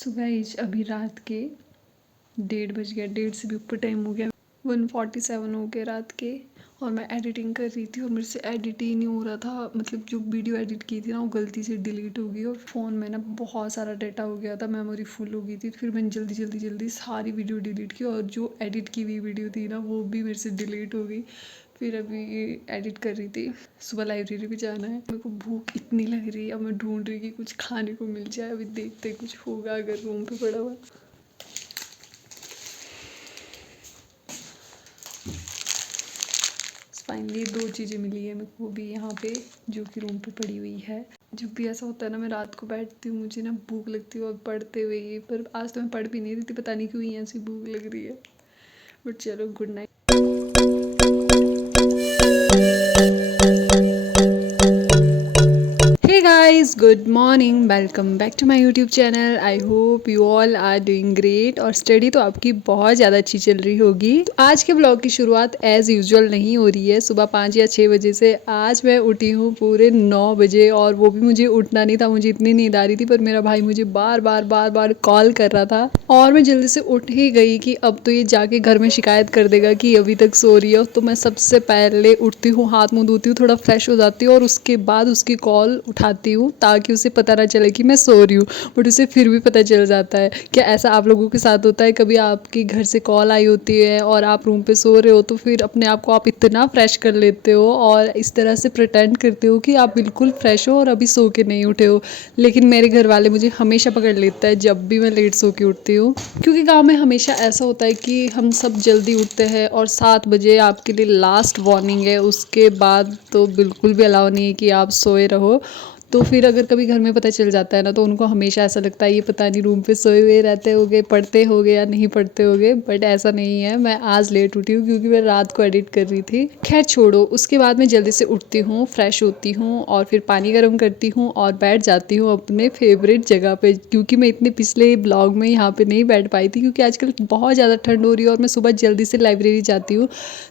सुबह अभी रात के 1:30 बज गया, 1:30 से भी ऊपर टाइम हो गया, 1:47 हो गए रात के। और मैं एडिटिंग कर रही थी और मेरे से एडिट ही नहीं हो रहा था। मतलब जो वीडियो एडिट की थी ना वो गलती से डिलीट हो गई और फ़ोन में ना बहुत सारा डाटा हो गया था, मेमोरी फुल हो गई थी। फिर मैंने जल्दी सारी वीडियो डिलीट की और जो एडिट की हुई वीडियो थी ना वो भी मेरे से डिलीट हो गई। फिर अभी एडिट कर रही थी। सुबह लाइब्रेरी भी जाना है। मेरे को भूख इतनी लग रही है, अब मैं ढूंढ रही कि कुछ खाने को मिल जाए। अभी देखते कुछ होगा अगर रूम पे पड़ा हुआ। फाइनली 2 चीज़ें मिली है मेरे को भी यहाँ पे, जो कि रूम पे पड़ी हुई है। जब भी ऐसा होता है ना, मैं रात को बैठती हूँ, मुझे ना भूख लगती है और पढ़ते हुए ही, पर आज तो मैं पढ़ भी नहीं रही थी, पता नहीं क्यों यहाँ से भूख लग रही है। बट चलो, good night. Hey guys, good morning, welcome back to my YouTube channel. I hope you all are doing great और स्टडी तो आपकी बहुत ज़्यादा अच्छी चल रही होगी। तो आज के ब्लॉग की शुरुआत एज़ यूजुअल नहीं हो रही है सुबह 5 या 6 बजे से। आज मैं उठी हूँ पूरे 9 बजे और वो भी मुझे उठना नहीं था, मुझे इतनी नींद आ रही थी, पर मेरा भाई मुझे बार बार कॉल कर रहा था और मैं जल्दी से उठ ही गई कि अब तो ये जाके घर में शिकायत कर देगा कि अभी तक सो रही है। तो मैं सबसे पहले उठती हूँ, हाथ मुँह धोती हूँ, थोड़ा फ्रेश हो जाती हूँ और उसके बाद उसकी कॉल उठाती हूँ ताकि उसे पता ना चले कि मैं सो रही हूँ। बट उसे फिर भी पता चल जाता है। क्या ऐसा आप लोगों के साथ होता है? कभी आपके घर से कॉल आई होती है और आप रूम पे सो रहे हो तो फिर अपने आप को आप इतना फ्रेश कर लेते हो और इस तरह से प्रिटेंड करते हो कि आप बिल्कुल फ्रेश हो और अभी सो के नहीं उठे हो। लेकिन मेरे घर वाले मुझे हमेशा पकड़ लेता है जब भी मैं लेट सो के उठती हूँ, क्योंकि गाँव में हमेशा ऐसा होता है कि हम सब जल्दी उठते हैं और 7 बजे आपके लिए लास्ट वार्निंग है। उसके बाद तो बिल्कुल भी अलाउ नहीं है कि आप सोए रहो। तो फिर अगर कभी घर में पता चल जाता है ना, तो उनको हमेशा ऐसा लगता है ये पता नहीं रूम पे सोए हुए रहते होगे, पढ़ते होगे या नहीं पढ़ते होगे। बट ऐसा नहीं है। मैं आज लेट उठी हूँ क्योंकि मैं रात को एडिट कर रही थी। खैर छोड़ो, उसके बाद मैं जल्दी से उठती हूँ, फ्रेश होती हूँ और फिर पानी गर्म करती हूँ और बैठ जाती हूँ अपने फेवरेट जगह पे, क्योंकि मैं इतने पिछले ब्लॉग में यहाँ पे नहीं बैठ पाई थी क्योंकि आजकल बहुत ज़्यादा ठंड हो रही है और मैं सुबह जल्दी से लाइब्रेरी जाती हूँ।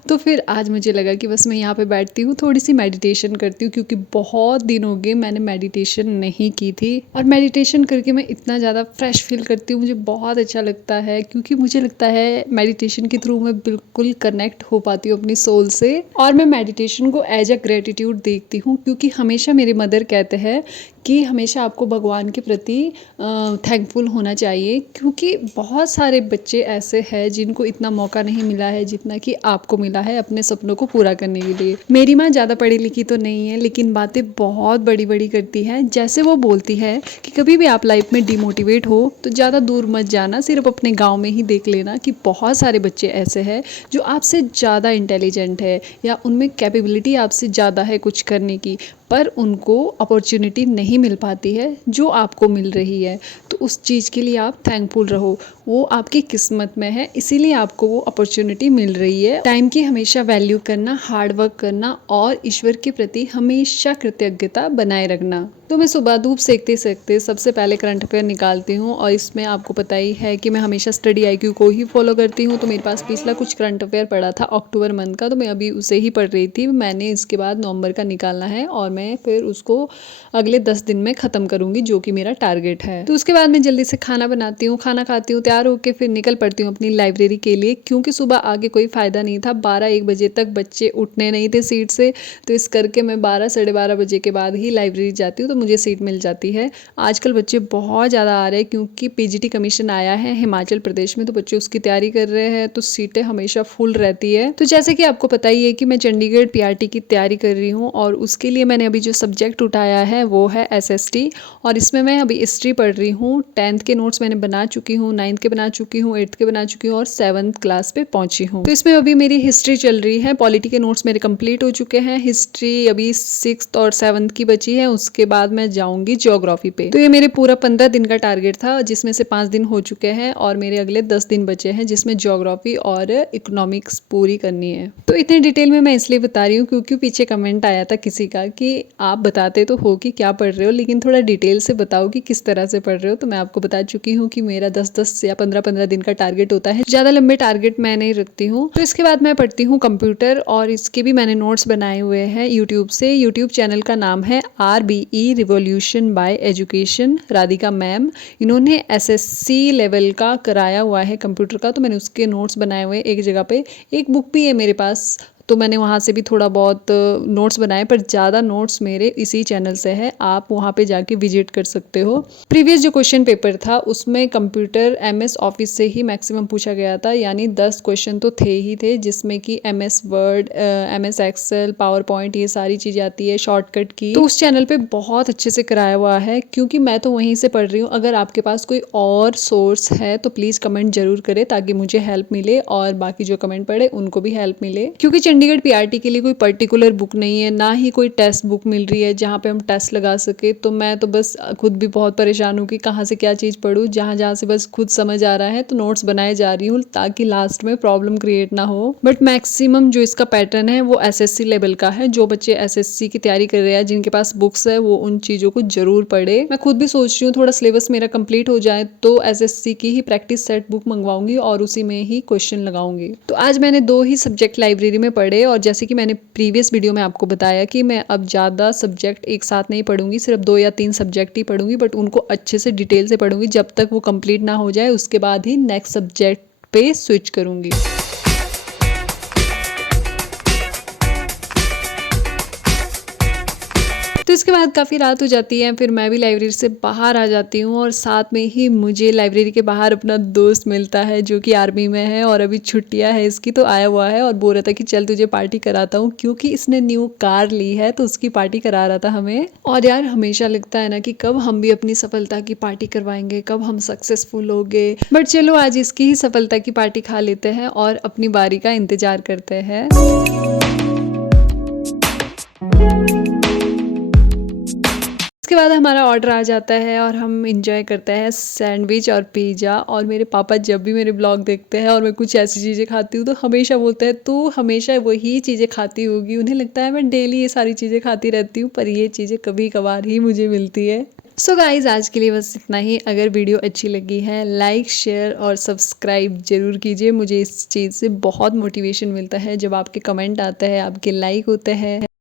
तो फिर आज मुझे लगा कि बस मैं यहाँ पे बैठती हूँ, थोड़ी सी मेडिटेशन करती हूँ, क्योंकि बहुत दिन हो गए मैंने मेडिटेशन नहीं की थी। और मेडिटेशन करके मैं इतना ज़्यादा फ्रेश फील करती हूँ, मुझे बहुत अच्छा लगता है, क्योंकि मुझे लगता है मेडिटेशन के थ्रू मैं बिल्कुल कनेक्ट हो पाती हूँ अपनी सोल से। और मैं मेडिटेशन को एज अ ग्रेटिट्यूड देखती हूँ, क्योंकि हमेशा मेरे मदर कहते हैं कि हमेशा आपको भगवान के प्रति थैंकफुल होना चाहिए, क्योंकि बहुत सारे बच्चे ऐसे हैं जिनको इतना मौका नहीं मिला है जितना कि आपको मिला है अपने सपनों को पूरा करने के लिए। मेरी माँ ज़्यादा पढ़ी लिखी तो नहीं है, लेकिन बातें बहुत बड़ी बड़ी करती है। जैसे वो बोलती है कि कभी भी आप लाइफ में डिमोटिवेट हो तो ज़्यादा दूर मत जाना, सिर्फ अपने गाँव में ही देख लेना कि बहुत सारे बच्चे ऐसे हैं जो आपसे ज़्यादा इंटेलिजेंट है या उनमें कैपेबिलिटी आपसे ज़्यादा है कुछ करने की, पर उनको अपॉर्चुनिटी नहीं मिल पाती है जो आपको मिल रही है। तो उस चीज़ के लिए आप थैंकफुल रहो, वो आपकी किस्मत में है, इसीलिए आपको वो अपॉर्चुनिटी मिल रही है। टाइम की हमेशा वैल्यू करना, हार्ड वर्क करना और ईश्वर के प्रति हमेशा कृतज्ञता बनाए रखना। तो मैं सुबह धूप सेकते सेकते सबसे पहले करंट अफेयर निकालती हूँ और इसमें आपको पता ही है कि मैं हमेशा स्टडी IQ को ही फॉलो करती हूँ। तो मेरे पास पिछला कुछ करंट अफेयर पड़ा था अक्टूबर मंथ का, तो मैं अभी उसे ही पढ़ रही थी। मैंने इसके बाद नवंबर का निकालना है और मैं फिर उसको अगले 10 दिन में ख़त्म करूँगी, जो कि मेरा टारगेट है। तो उसके बाद मैं जल्दी से खाना बनाती हूँ, खाना खाती हूँ, तैयार होकर फिर निकल पड़ती हूँ अपनी लाइब्रेरी के लिए, क्योंकि सुबह आगे कोई फ़ायदा नहीं था। 12-1 बजे तक बच्चे उठने नहीं थे सीट से, तो इस करके मैं 12 साढ़े 12 बजे के बाद ही लाइब्रेरी जाती हूँ तो मुझे सीट मिल जाती है। आजकल बच्चे बहुत ज़्यादा आ रहे हैं क्योंकि PGT कमीशन आया है हिमाचल प्रदेश में, तो बच्चे उसकी तैयारी कर रहे हैं, तो सीटें हमेशा फुल रहती है। तो जैसे कि आपको पता ही है कि मैं चंडीगढ़ PRT की तैयारी कर रही हूँ और उसके लिए मैंने अभी जो सब्जेक्ट उठाया है वो है SST, और इसमें मैं अभी हिस्ट्री पढ़ रही हूँ। 10th के नोट्स मैंने बना चुकी हूँ, 9th के बना चुकी हूँ, 8th के बना चुकी हूँ और 7th क्लास पे पहुंची हूँ। तो इसमें अभी मेरी हिस्ट्री चल रही है। पॉलिटी के नोट्स मेरे कंप्लीट हो चुके हैं, हिस्ट्री अभी 6th और 7th की बची है, उसके बाद मैं जाऊंगी ज्योग्राफी पे। तो ये मेरे पूरा 15 दिन का टारगेट था, जिसमें से 5 दिन हो चुके हैं और मेरे अगले 10 दिन बचे हैं, जिसमें ज्योग्राफी और इकोनॉमिक्स पूरी करनी है। तो इतने डिटेल में मैं इसलिए बता रही हूँ क्योंकि पीछे कमेंट आया था किसी का कि आप बताते तो हो कि क्या पढ़ रहे हो, लेकिन थोड़ा डिटेल से बताओ कि किस तरह से पढ़ रहे हो। तो मैं आपको बता चुकी हूँ कि मेरा 10-10 या 15-15 दिन का टारगेट होता है, ज़्यादा लंबे टारगेट मैं नहीं रखती हूँ। तो इसके बाद मैं पढ़ती हूँ कंप्यूटर, और इसके भी मैंने नोट्स बनाए हुए हैं यूट्यूब से। यूट्यूब चैनल का नाम है RBE revolution bye education, Radhika ma'am. इन्होंने SSC लेवल का कराया हुआ है कंप्यूटर का, तो मैंने उसके नोट्स बनाए हुए एक जगह पे। एक बुक भी है मेरे पास, तो मैंने वहाँ से भी थोड़ा बहुत नोट्स बनाए, पर ज़्यादा नोट्स मेरे इसी चैनल से है, आप वहाँ पे जाके विजिट कर सकते हो। प्रीवियस जो क्वेश्चन पेपर था उसमें कंप्यूटर MS ऑफिस से ही मैक्सिमम पूछा गया था, यानी 10 क्वेश्चन तो थे ही थे, जिसमें कि MS Word, MS Excel, PowerPoint, ये सारी चीज़ें आती है, शॉर्टकट की। तो उस चैनल पे बहुत अच्छे से कराया हुआ है, क्योंकि मैं तो वहीं से पढ़ रही हूँ। अगर आपके पास कोई और सोर्स है तो प्लीज़ कमेंट जरूर करें, ताकि मुझे हेल्प मिले और बाकी जो कमेंट पढ़े उनको भी हेल्प मिले। क्योंकि चंडीगढ़ PRT के लिए कोई पर्टिकुलर बुक नहीं है, ना ही कोई टेस्ट बुक मिल रही है जहाँ पे हम टेस्ट लगा सके। तो मैं तो बस खुद भी बहुत परेशान हूँ कि कहाँ से क्या चीज़ पढूं। जहाँ से बस खुद समझ आ रहा है तो नोट्स बनाए जा रही हूँ, ताकि लास्ट में प्रॉब्लम क्रिएट ना हो। बट मैक्सिमम जो इसका पैटर्न है वो SSC लेवल का है। जो बच्चे SSC की तैयारी कर रहे हैं, जिनके पास बुक्स है, वो उन चीज़ों को जरूर पढ़े। मैं खुद भी सोच रही हूँ थोड़ा सिलेबस मेरा कंप्लीट हो जाए तो SSC की ही प्रैक्टिस सेट बुक मंगवाऊंगी और उसी में ही क्वेश्चन लगाऊंगी। तो आज मैंने 2 ही सब्जेक्ट लाइब्रेरी में पढ़े, और जैसे कि मैंने प्रीवियस वीडियो में आपको बताया कि मैं अब ज़्यादा सब्जेक्ट एक साथ नहीं पढ़ूंगी, सिर्फ 2 या 3 सब्जेक्ट ही पढ़ूंगी, बट उनको अच्छे से डिटेल से पढ़ूंगी। जब तक वो कंप्लीट ना हो जाए उसके बाद ही नेक्स्ट सब्जेक्ट पे स्विच करूंगी। तो इसके बाद काफ़ी रात हो जाती है, फिर मैं भी लाइब्रेरी से बाहर आ जाती हूँ, और साथ में ही मुझे लाइब्रेरी के बाहर अपना दोस्त मिलता है जो कि आर्मी में है और अभी छुट्टियाँ है इसकी, तो आया हुआ है और बोल रहा था कि चल तुझे पार्टी कराता हूँ, क्योंकि इसने न्यू कार ली है तो उसकी पार्टी करा रहा था हमें। और यार हमेशा लगता है ना कि कब हम भी अपनी सफलता की पार्टी करवाएंगे, कब हम सक्सेसफुल होंगे। बट चलो आज इसकी ही सफलता की पार्टी खा लेते हैं और अपनी बारी का इंतजार करते हैं। उसके बाद हमारा ऑर्डर आ जाता है और हम इंजॉय करते हैं सैंडविच और पिज़्ज़ा। और मेरे पापा जब भी मेरे ब्लॉग देखते हैं और मैं कुछ ऐसी चीज़ें खाती हूँ तो हमेशा बोलते हैं तू हमेशा वही चीज़ें खाती होगी। उन्हें लगता है मैं डेली ये सारी चीज़ें खाती रहती हूँ, पर ये चीज़ें कभी कभार ही मुझे मिलती है। सो गाइज आज के लिए बस इतना ही। अगर वीडियो अच्छी लगी है लाइक शेयर और सब्सक्राइब जरूर कीजिए। मुझे इस चीज़ से बहुत मोटिवेशन मिलता है जब आपके कमेंट आते हैं, आपके लाइक होते हैं।